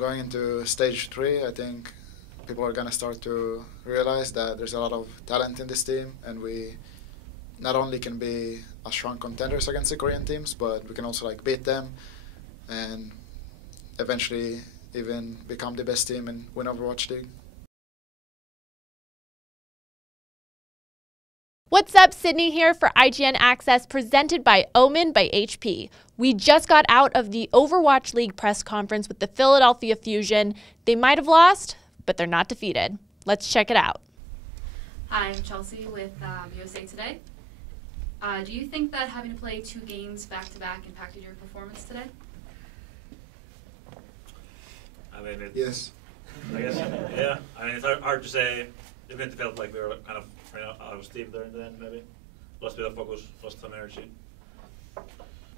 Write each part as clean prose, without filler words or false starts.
going into stage 3, I think people are gonna start to realize that there's a lot of talent in this team, and we not only can be a strong contenders against the Korean teams, but we can also like beat them and eventually even become the best team and win Overwatch League. What's up, Sydney here for IGN Access, presented by Omen by HP. We just got out of the Overwatch League press conference with the Philadelphia Fusion. They might have lost, but they're not defeated. Let's check it out. Hi, I'm Chelsea with USA Today. Do you think that having to play 2 games back-to-back impacted your performance today? I mean, Yes. I guess, yeah. I mean, it's hard to say. It definitely felt like we were kind of out of steam there in the end, maybe. Lost a bit of focus, lost some energy.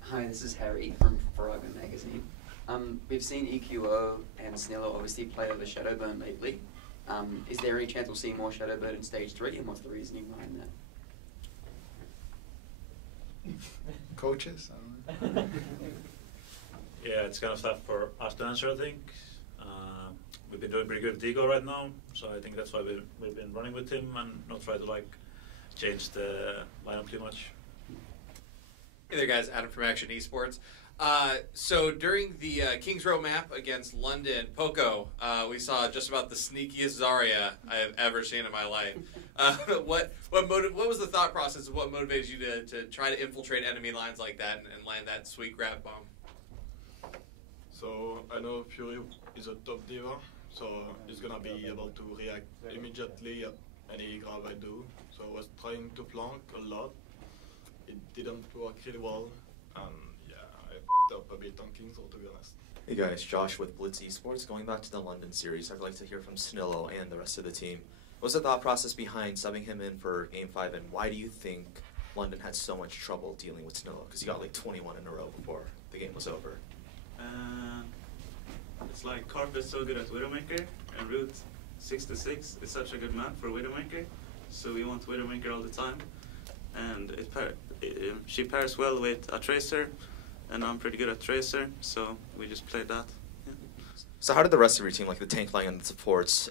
Hi, this is Harry from Frogman Magazine. We've seen EQO and Snillo obviously play over Shadowburn lately. Is there any chance we'll see more Shadowburn in Stage 3, and what's the reasoning behind that? Coaches? Yeah, it's kind of tough for us to answer, I think. We've been doing pretty good with Digo right now, so I think that's why we've been running with him and not try to like change the lineup too much. Hey there, guys. Adam from Action Esports. So during the Kings Row map against London Poco, we saw just about the sneakiest Zarya I have ever seen in my life. What was the thought process of what motivated you to try to infiltrate enemy lines like that and land that sweet grab bomb? So I know Fury is a top diva, so he's gonna be able to react immediately at any grab I do. So I was trying to flank a lot. It didn't work really well, and yeah, I f***ed up a bit on Kings Row, to be honest. Hey guys, Josh with Blitz Esports. Going back to the London series, I'd like to hear from Snillo and the rest of the team. What's the thought process behind subbing him in for Game 5, and why do you think London had so much trouble dealing with Snillo? Because he got like 21 in a row before the game was over. It's like Carp is so good at Widowmaker, and Route 66 is such a good map for Widowmaker, so we want Widowmaker all the time. And she pairs well with a Tracer, and I'm pretty good at Tracer, so we just played that. Yeah. So how did the rest of your team, like the tank line and the supports,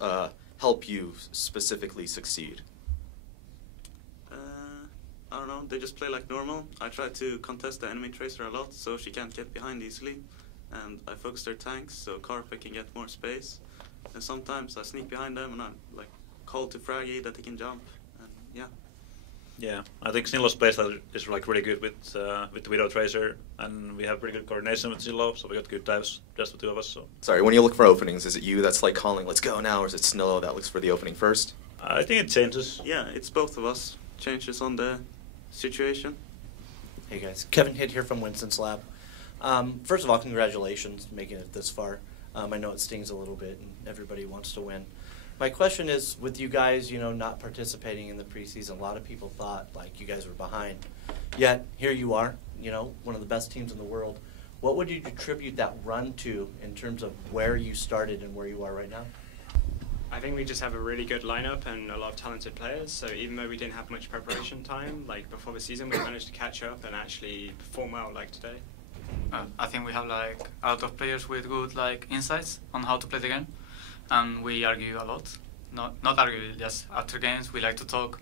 help you specifically succeed? I don't know, they just play like normal. I try to contest the enemy Tracer a lot, so she can't get behind easily. And I focus their tanks, so Carpe can get more space. And sometimes I sneak behind them and I like call to Fraggy that he can jump. And yeah. Yeah, I think Snillo's playstyle is like really good with the Widow Tracer, and we have pretty good coordination with Snillo, so we got good dives, just the two of us. So. Sorry, when you look for openings, is it you that's like calling, let's go now, or is it Snillo that looks for the opening first? I think it changes. Yeah, it's both of us. Changes on the situation. Hey guys, Kevin Hitt here from Winston's Lab. First of all, congratulations making it this far. I know it stings a little bit and everybody wants to win. My question is, with you guys, not participating in the preseason, a lot of people thought like you guys were behind. Yet here you are, one of the best teams in the world. What would you attribute that run to in terms of where you started and where you are right now? I think we just have a really good lineup and a lot of talented players. So even though we didn't have much preparation time, like before the season, we managed to catch up and actually perform well, like today. I think we have like a lot of players with good insights on how to play the game, and we argue a lot. Not argue, just after games we like to talk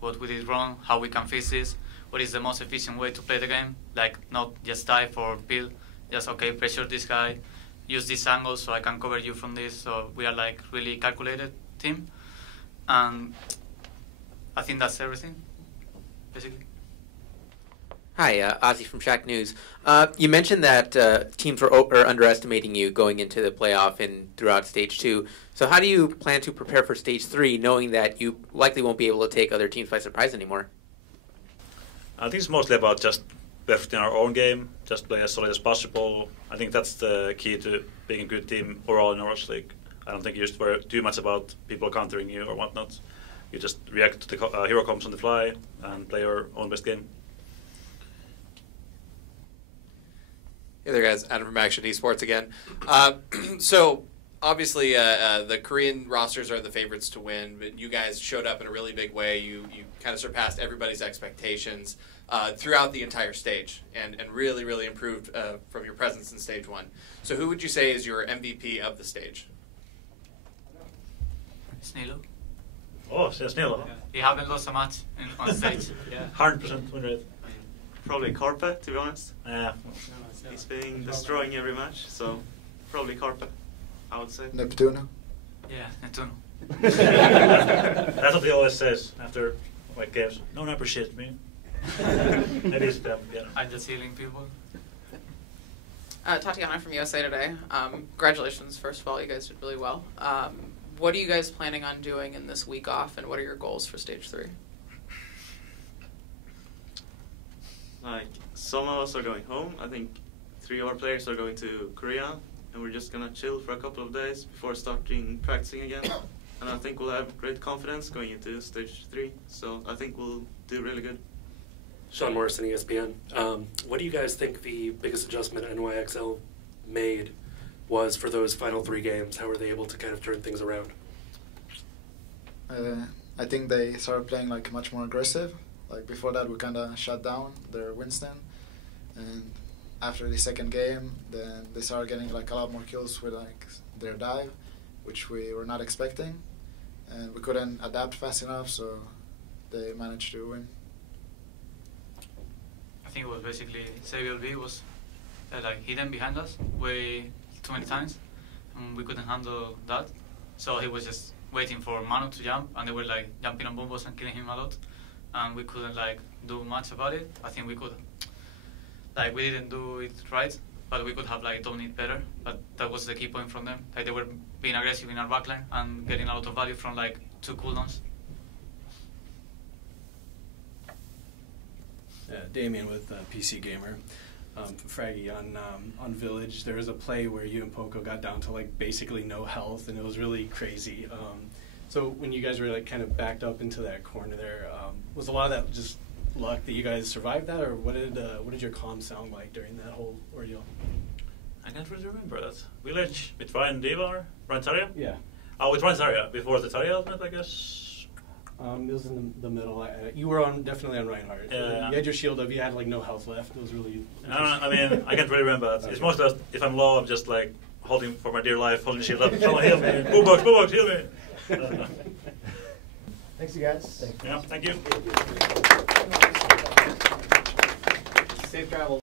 what we did wrong, how we can fix this, what is the most efficient way to play the game. Like not just dive or build, just okay, pressure this guy, use this angle so I can cover you from this. So we are like really calculated team, and I think that's everything, basically. Hi, Ozzy from Shack News. You mentioned that teams are underestimating you going into the playoff and throughout Stage 2. So how do you plan to prepare for Stage 3, knowing that you likely won't be able to take other teams by surprise anymore? I think it's mostly about just perfecting our own game, just play as solid as possible. I think that's the key to being a good team overall in Overwatch League. I don't think you just worry too much about people countering you or whatnot. You just react to the hero comps on the fly and play your own best game. Hey there, guys. Adam from Action Esports again. So, obviously, the Korean rosters are the favorites to win, but you guys showed up in a really big way. You kind of surpassed everybody's expectations. throughout the entire stage and really, really improved from your presence in stage 1. So who would you say is your MVP of the stage? Snilo. Oh, Snilo. Yeah. He haven't lost a match on stage. Yeah. 100% win rate. Probably Carpe, to be honest. Yeah. He's been destroying every match, so probably Carpe, I would say. Neptuno. Yeah, Neptuno. That's what he always says after like games. No one appreciates me. Maybe it's them. Yeah. I'm just healing people. Tatiana from USA Today. Congratulations, first of all, you guys did really well. What are you guys planning on doing in this week off, and what are your goals for stage 3? Like, some of us are going home. I think 3 of our players are going to Korea, and we're just gonna chill for a couple of days before starting practicing again. And I think we'll have great confidence going into stage 3. So I think we'll do really good. Sean Morrison, ESPN. What do you guys think the biggest adjustment NYXL made was for those final 3 games? How were they able to kind of turn things around? I think they started playing like much more aggressive. Like before that, we kind of shut down their Winston, and after the second game, then they started getting like a lot more kills with like their dive, which we were not expecting, and we couldn't adapt fast enough, so they managed to win. I think it was basically Xavier B was like hidden behind us way too many times, and we couldn't handle that. So he was just waiting for Manu to jump, and they were like jumping on bombos and killing him a lot, and we couldn't like do much about it. I think we could, like we didn't do it right, but we could have like done it better. But that was the key point from them. Like they were being aggressive in our backline and getting a lot of value from like 2 cooldowns. Damien with PC Gamer. Fraggy, on Village, there was a play where you and Poco got down to like basically no health, and it was really crazy. So when you guys were like kind of backed up into that corner there, was a lot of that just luck that you guys survived that, or what did your comm sound like during that whole ordeal? I can't really remember that. Village with Ryan Diva or Ryan Tarja? Yeah. Oh, with Ryan Tarja before the Tarja ultimate, I guess. It was in the middle. You were definitely on Reinhardt. Yeah. You had your shield up. You had like no health left. It was really. I mean, I can't really remember that. It's mostly if I'm low, I'm just like holding for my dear life, holding the shield up. Someone heal me. Boobox, heal me. Thanks, you guys. Yeah, thank you. Safe travels.